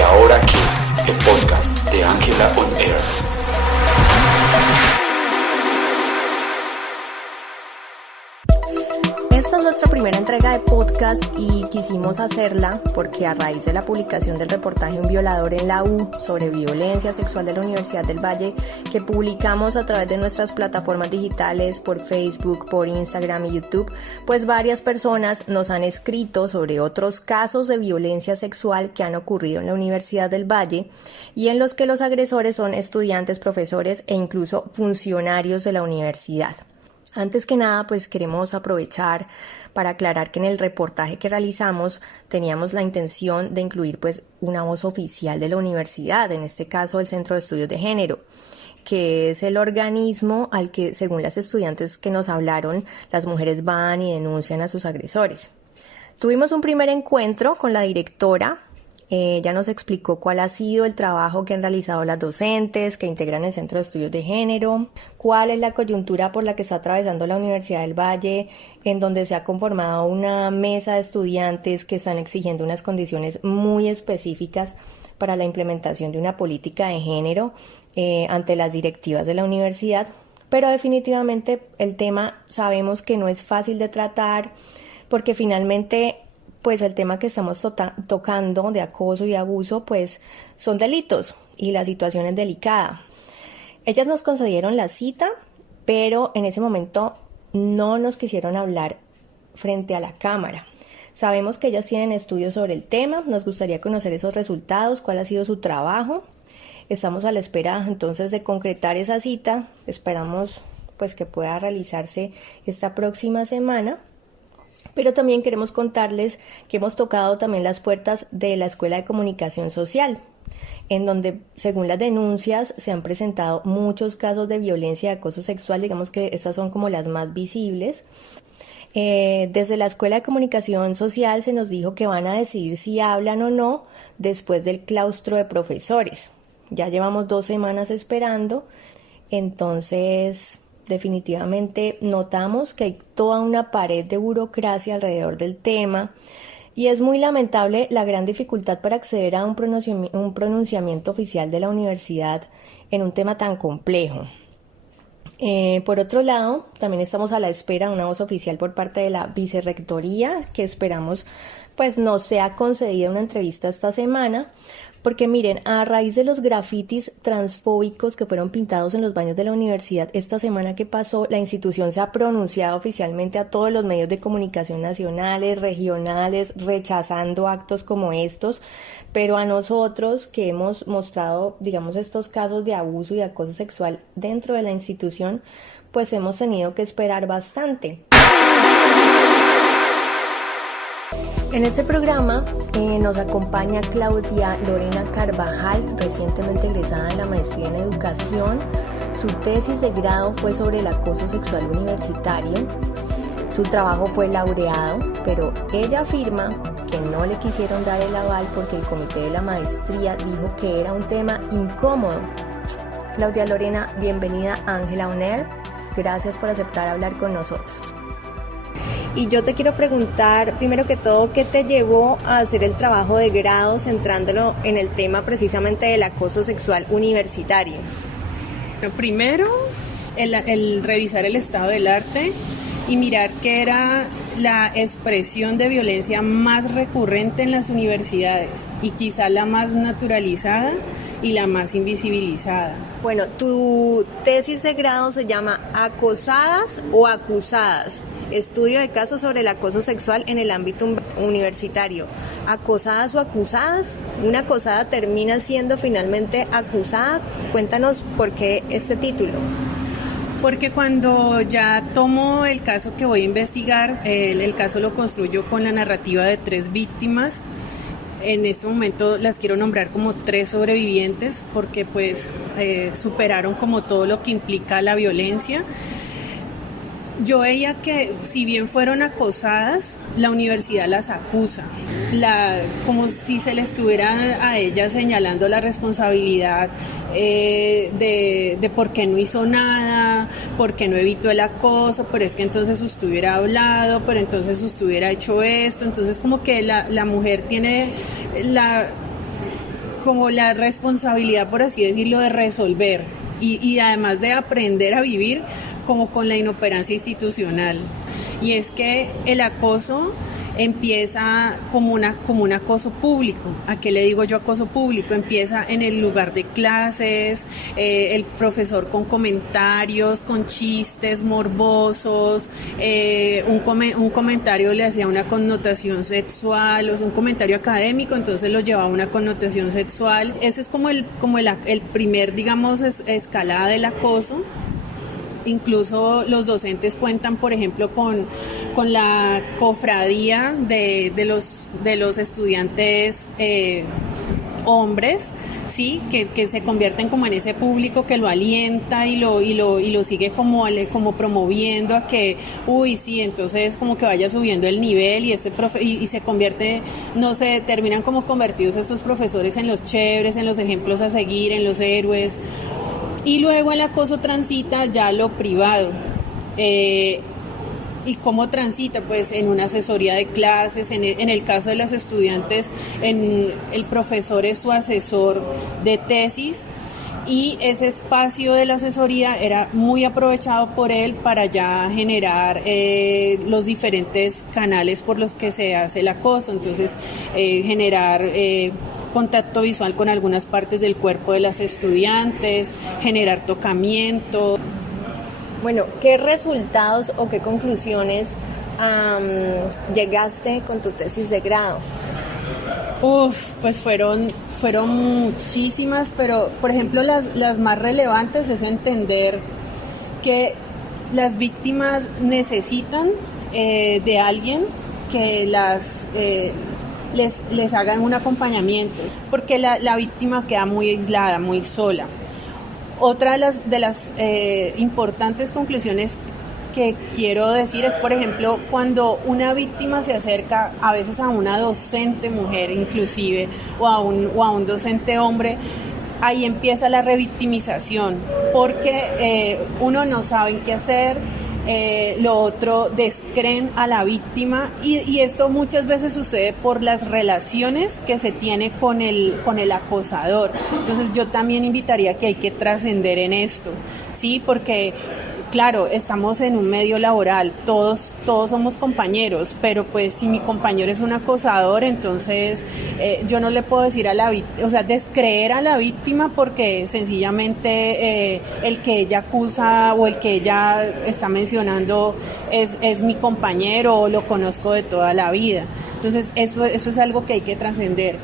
Y ahora aquí, el podcast de Ángela On Air. Esta es nuestra primera entrega de podcast y quisimos hacerla porque a raíz de la publicación del reportaje Un violador en la U sobre violencia sexual de la Universidad del Valle, que publicamos a través de nuestras plataformas digitales por Facebook, por Instagram y YouTube, pues varias personas nos han escrito sobre otros casos de violencia sexual que han ocurrido en la Universidad del Valle y en los que los agresores son estudiantes, profesores e incluso funcionarios de la universidad. Antes que nada, pues queremos aprovechar para aclarar que en el reportaje que realizamos teníamos la intención de incluir pues una voz oficial de la universidad, en este caso el Centro de Estudios de Género, que es el organismo al que, según las estudiantes que nos hablaron, las mujeres van y denuncian a sus agresores. Tuvimos un primer encuentro con la directora. Ella nos explicó cuál ha sido el trabajo que han realizado las docentes que integran el Centro de Estudios de Género, cuál es la coyuntura por la que está atravesando la Universidad del Valle, en donde se ha conformado una mesa de estudiantes que están exigiendo unas condiciones muy específicas para la implementación de una política de género ante las directivas de la universidad. Pero definitivamente el tema sabemos que no es fácil de tratar porque finalmente pues el tema que estamos tocando de acoso y abuso, pues son delitos y la situación es delicada. Ellas nos concedieron la cita, pero en ese momento no nos quisieron hablar frente a la cámara. Sabemos que ellas tienen estudios sobre el tema, nos gustaría conocer esos resultados, cuál ha sido su trabajo. Estamos a la espera entonces de concretar esa cita, esperamos pues que pueda realizarse esta próxima semana. Pero también queremos contarles que hemos tocado también las puertas de la Escuela de Comunicación Social, en donde, según las denuncias, se han presentado muchos casos de violencia y acoso sexual. Digamos que estas son como las más visibles. Desde la Escuela de Comunicación Social se nos dijo que van a decidir si hablan o no después del claustro de profesores. Ya llevamos 2 semanas esperando, entonces definitivamente notamos que hay toda una pared de burocracia alrededor del tema y es muy lamentable la gran dificultad para acceder a un pronunciamiento oficial de la universidad en un tema tan complejo. Por otro lado, también estamos a la espera de una voz oficial por parte de la vicerrectoría, que esperamos pues nos sea concedida una entrevista esta semana, porque miren, a raíz de los grafitis transfóbicos que fueron pintados en los baños de la universidad esta semana que pasó, la institución se ha pronunciado oficialmente a todos los medios de comunicación nacionales, regionales, rechazando actos como estos, pero a nosotros que hemos mostrado, digamos, estos casos de abuso y acoso sexual dentro de la institución, pues hemos tenido que esperar bastante. En este programa nos acompaña Claudia Lorena Carvajal, recientemente egresada en la maestría en educación. Su tesis de grado fue sobre el acoso sexual universitario. Su trabajo fue laureado, pero ella afirma que no le quisieron dar el aval porque el comité de la maestría dijo que era un tema incómodo. Claudia Lorena, bienvenida a Ángela On Air. Gracias por aceptar hablar con nosotros. Y yo te quiero preguntar, primero que todo, ¿qué te llevó a hacer el trabajo de grado centrándolo en el tema precisamente del acoso sexual universitario? Bueno, primero, el revisar el estado del arte y mirar qué era la expresión de violencia más recurrente en las universidades y quizá la más naturalizada y la más invisibilizada. Bueno, tu tesis de grado se llama Acosadas o Acusadas, estudio de casos sobre el acoso sexual en el ámbito universitario. ¿Acosadas o acusadas? ¿Una acosada termina siendo finalmente acusada? Cuéntanos por qué este título. Porque cuando ya tomo el caso que voy a investigar, el caso lo construyo con la narrativa de 3 víctimas. En este momento las quiero nombrar como 3 sobrevivientes porque pues superaron como todo lo que implica la violencia. Yo veía que si bien fueron acosadas, la universidad las acusa, como si se le estuviera a ellas señalando la responsabilidad de por qué no hizo nada, por qué no evitó el acoso, pero es que entonces usted hubiera hablado, pero entonces usted hubiera hecho esto. Entonces como que la mujer tiene como la responsabilidad, por así decirlo, de resolver y además de aprender a vivir como con la inoperancia institucional. Y es que el acoso empieza como un acoso público. ¿A qué le digo yo acoso público? Empieza en el lugar de clases, el profesor con comentarios, con chistes morbosos, un comentario le hacía una connotación sexual, o sea, un comentario académico, entonces lo llevaba a una connotación sexual. Ese es como el primer, digamos, escalada del acoso. Incluso los docentes cuentan, por ejemplo, con la cofradía de los estudiantes hombres, sí, que se convierten como en ese público que lo alienta y lo sigue como promoviendo a que, sí, entonces como que vaya subiendo el nivel y y se convierte, no sé, terminan como convertidos estos profesores en los chéveres, en los ejemplos a seguir, en los héroes. Y luego el acoso transita ya a lo privado. ¿Y cómo transita? Pues en una asesoría de clases, en el caso de los estudiantes, el profesor es su asesor de tesis y ese espacio de la asesoría era muy aprovechado por él para ya generar los diferentes canales por los que se hace el acoso. Entonces, generar contacto visual con algunas partes del cuerpo de las estudiantes, generar tocamiento. Bueno, ¿qué resultados o qué conclusiones llegaste con tu tesis de grado? Pues fueron muchísimas, pero por ejemplo las más relevantes es entender que las víctimas necesitan de alguien que les hagan un acompañamiento, porque la víctima queda muy aislada, muy sola. Otra de las importantes conclusiones que quiero decir es, por ejemplo, cuando una víctima se acerca a veces a una docente mujer inclusive o a un docente hombre, ahí empieza la revictimización, porque uno no sabe qué hacer. Lo otro, descreen a la víctima y esto muchas veces sucede por las relaciones que se tiene con el acosador. Entonces yo también invitaría que hay que trascender en esto, ¿sí? Porque claro, estamos en un medio laboral, todos somos compañeros, pero pues si mi compañero es un acosador, entonces yo no le puedo decir a la víctima, o sea, descreer a la víctima porque sencillamente el que ella acusa o el que ella está mencionando es mi compañero o lo conozco de toda la vida. Entonces eso es algo que hay que trascender.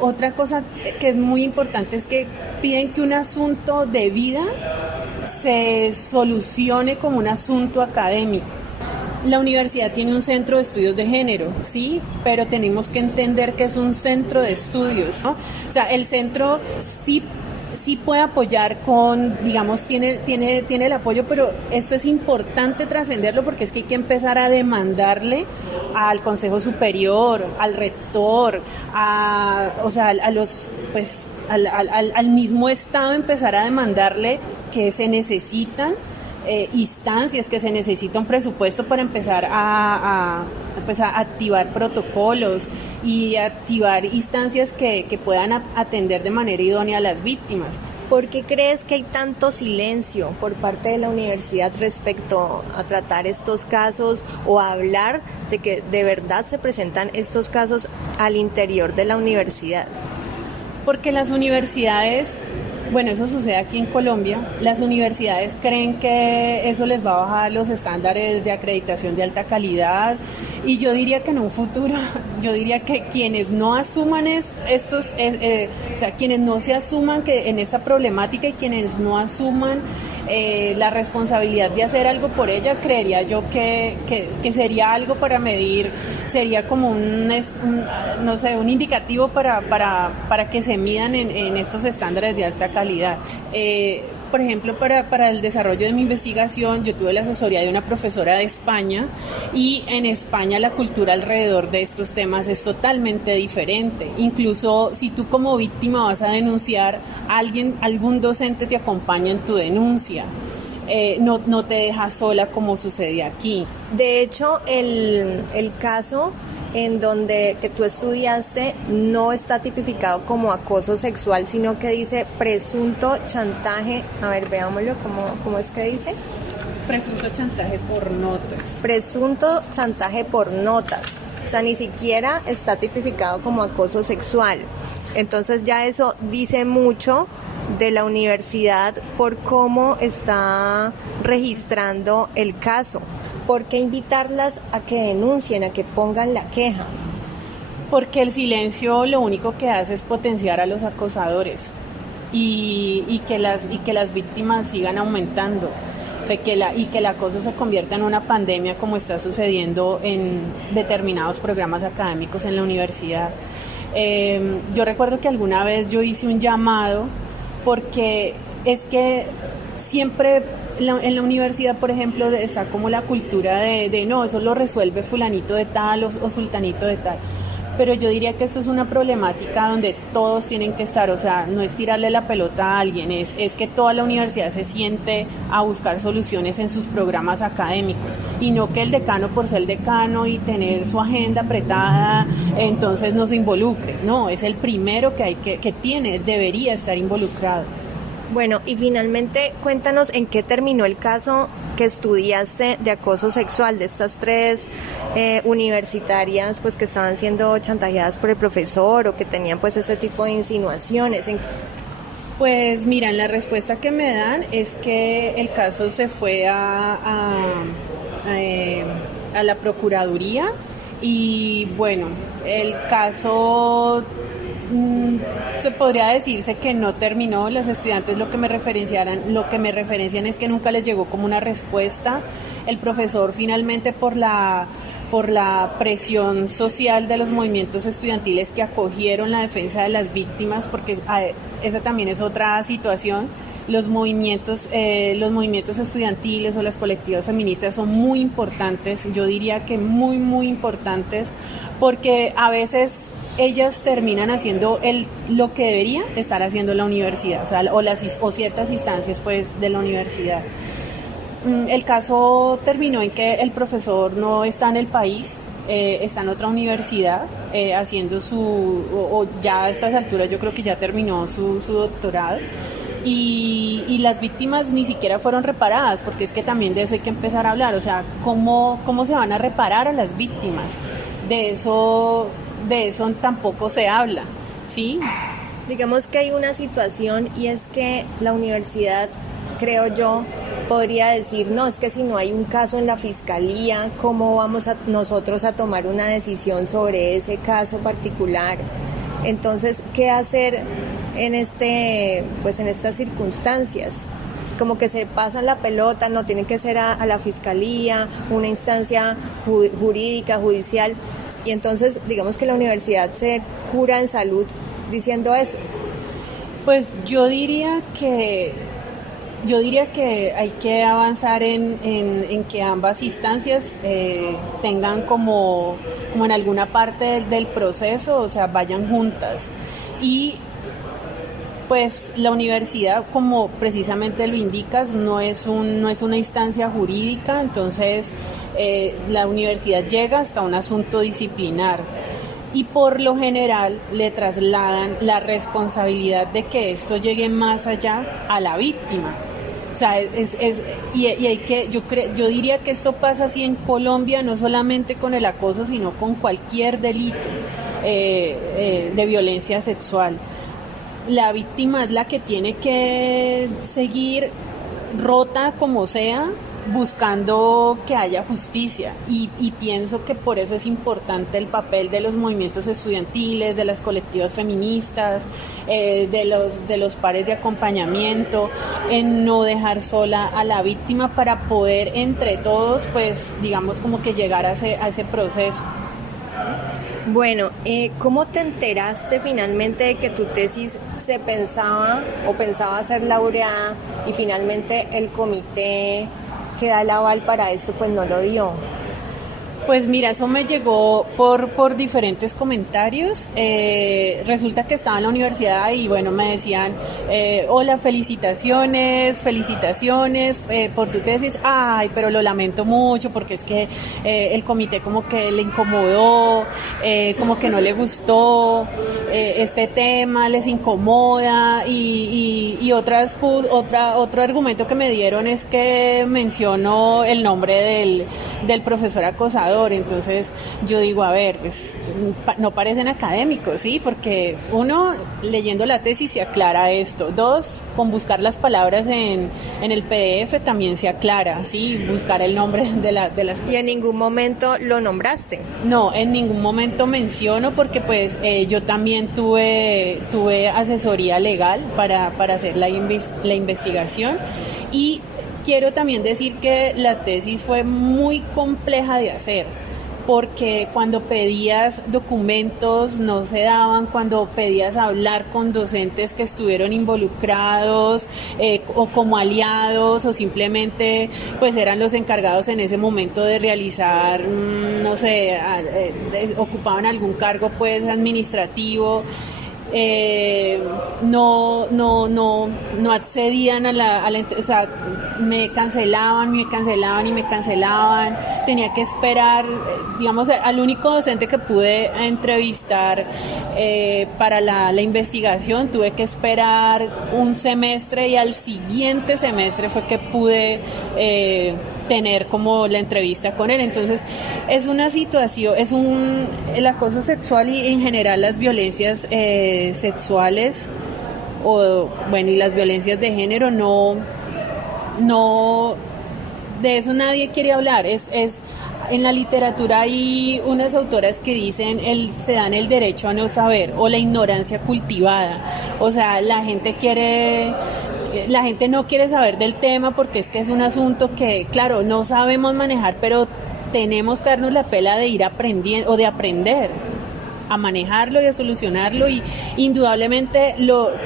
Otra cosa que es muy importante es que piden que un asunto de vida se solucione como un asunto académico. La universidad tiene un centro de estudios de género, sí, pero tenemos que entender que es un centro de estudios, ¿no? O sea, el centro sí puede apoyar digamos, tiene el apoyo, pero esto es importante trascenderlo porque es que hay que empezar a demandarle al Consejo Superior, al rector, al mismo Estado, empezar a demandarle que se necesitan instancias, que se necesita un presupuesto para empezar a activar protocolos y activar instancias que puedan atender de manera idónea a las víctimas. ¿Por qué crees que hay tanto silencio por parte de la universidad respecto a tratar estos casos o a hablar de que de verdad se presentan estos casos al interior de la universidad? Porque las universidades, bueno, eso sucede aquí en Colombia, las universidades creen que eso les va a bajar los estándares de acreditación de alta calidad y yo diría que en un futuro, yo diría que quienes no asuman quienes no se asuman que en esta problemática y quienes no asuman la responsabilidad de hacer algo por ella, creería yo que sería algo para medir, sería como un indicativo para que se midan en estos estándares de alta calidad. Por ejemplo, para el desarrollo de mi investigación, yo tuve la asesoría de una profesora de España y en España la cultura alrededor de estos temas es totalmente diferente. Incluso si tú como víctima vas a denunciar, algún docente te acompaña en tu denuncia. No te deja sola como sucede aquí. De hecho, el caso en donde que tú estudiaste no está tipificado como acoso sexual, sino que dice presunto chantaje. A ver, veámoslo, ¿cómo es que dice? Presunto chantaje por notas. Presunto chantaje por notas. O sea, ni siquiera está tipificado como acoso sexual. Entonces ya eso dice mucho de la universidad por cómo está registrando el caso. ¿Por qué invitarlas a que denuncien, a que pongan la queja? Porque el silencio lo único que hace es potenciar a los acosadores y que las víctimas sigan aumentando. O sea, que el acoso se convierta en una pandemia como está sucediendo en determinados programas académicos en la universidad. Yo recuerdo que alguna vez yo hice un llamado porque es que siempre en la universidad, por ejemplo, está como la cultura de no, eso lo resuelve fulanito de tal o sultanito de tal. Pero yo diría que esto es una problemática donde todos tienen que estar, o sea, no es tirarle la pelota a alguien, es que toda la universidad se siente a buscar soluciones en sus programas académicos y no que el decano por ser decano y tener su agenda apretada, entonces no se involucre. No, es el primero que debería estar involucrado. Bueno, y finalmente cuéntanos en qué terminó el caso que estudiaste de acoso sexual de estas tres universitarias pues que estaban siendo chantajeadas por el profesor o que tenían pues ese tipo de insinuaciones. Pues mira, la respuesta que me dan es que el caso se fue a la Procuraduría y bueno, el caso se podría decirse que no terminó. Las estudiantes lo que me referencian es que nunca les llegó como una respuesta. El profesor finalmente por la presión social de los movimientos estudiantiles que acogieron la defensa de las víctimas, porque esa también es otra situación. Los movimientos estudiantiles o las colectivas feministas son muy importantes, yo diría que muy, muy importantes, porque a veces ellas terminan haciendo lo que debería estar haciendo la universidad, o ciertas instancias pues de la universidad. El caso terminó en que el profesor no está en el país, está en otra universidad haciendo o ya a estas alturas yo creo que ya terminó su doctorado. Y las víctimas ni siquiera fueron reparadas, porque es que también de eso hay que empezar a hablar, o sea, ¿cómo se van a reparar a las víctimas? De eso tampoco se habla, ¿sí? Digamos que hay una situación y es que la universidad, creo yo, podría decir, no, es que si no hay un caso en la fiscalía, ¿cómo vamos nosotros a tomar una decisión sobre ese caso particular? Entonces, ¿qué hacer en estas circunstancias? Como que se pasan la pelota, no tiene que ser a la fiscalía, una instancia jurídica, judicial. Y entonces, digamos que la universidad se cura en salud diciendo eso. Pues yo diría que hay que avanzar en que ambas instancias tengan como en alguna parte del proceso, o sea, vayan juntas. Y pues la universidad, como precisamente lo indicas, no es una instancia jurídica, entonces la universidad llega hasta un asunto disciplinar y por lo general le trasladan la responsabilidad de que esto llegue más allá a la víctima. O sea, y hay que, yo diría que esto pasa así en Colombia, no solamente con el acoso, sino con cualquier delito de violencia sexual. La víctima es la que tiene que seguir rota como sea, buscando que haya justicia y pienso que por eso es importante el papel de los movimientos estudiantiles, de las colectivas feministas, de los pares de acompañamiento, en no dejar sola a la víctima para poder entre todos, pues digamos como que llegar a ese proceso. Bueno, ¿cómo te enteraste finalmente de que tu tesis se pensaba ser laureada y finalmente el comité que da el aval para esto pues no lo dio? Pues mira, eso me llegó por diferentes comentarios. Resulta que estaba en la universidad y bueno, me decían, hola, felicitaciones por tu tesis. Ay, pero lo lamento mucho porque es que el comité como que le incomodó, como que no le gustó este tema, les incomoda y otro argumento que me dieron es que menciono el nombre del profesor acosador. Entonces yo digo, a ver, pues no parecen académicos, ¿sí? Porque uno, leyendo la tesis se aclara esto. Dos, con buscar las palabras en el PDF también se aclara, ¿sí? Buscar el nombre de las... ¿Y en ningún momento lo nombraste? No, en ningún momento menciono porque pues yo también tuve asesoría legal para hacer la investigación y quiero también decir que la tesis fue muy compleja de hacer porque cuando pedías documentos no se daban, cuando pedías hablar con docentes que estuvieron involucrados o como aliados o simplemente pues eran los encargados en ese momento de realizar, no sé, ocupaban algún cargo pues administrativo. No accedían a la o sea, me cancelaban, tenía que esperar, digamos, al único docente que pude entrevistar para la investigación, tuve que esperar un semestre y al siguiente semestre fue que pude tener como la entrevista con él. Entonces es una situación, el acoso sexual y en general las violencias sexuales y las violencias de género no de eso nadie quiere hablar. En la literatura hay unas autoras que dicen se dan el derecho a no saber o la ignorancia cultivada. O sea, la gente no quiere saber del tema porque es que es un asunto que, claro, no sabemos manejar, pero tenemos que darnos la pela de ir aprendiendo o de aprender a manejarlo y a solucionarlo y indudablemente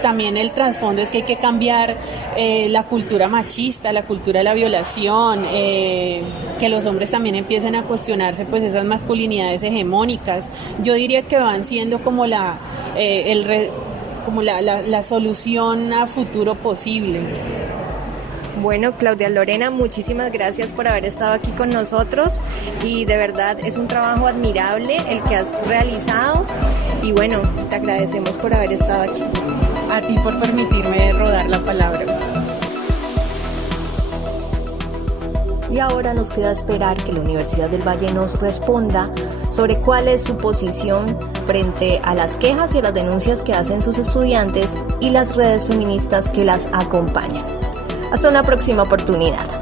también el trasfondo es que hay que cambiar la cultura machista, la cultura de la violación, que los hombres también empiecen a cuestionarse pues esas masculinidades hegemónicas. Yo diría que van siendo como la solución a futuro posible. Bueno, Claudia Lorena, muchísimas gracias por haber estado aquí con nosotros y de verdad es un trabajo admirable el que has realizado y bueno, te agradecemos por haber estado aquí. A ti por permitirme rodar la palabra. Y ahora nos queda esperar que la Universidad del Valle nos responda sobre cuál es su posición frente a las quejas y a las denuncias que hacen sus estudiantes y las redes feministas que las acompañan. Hasta una próxima oportunidad.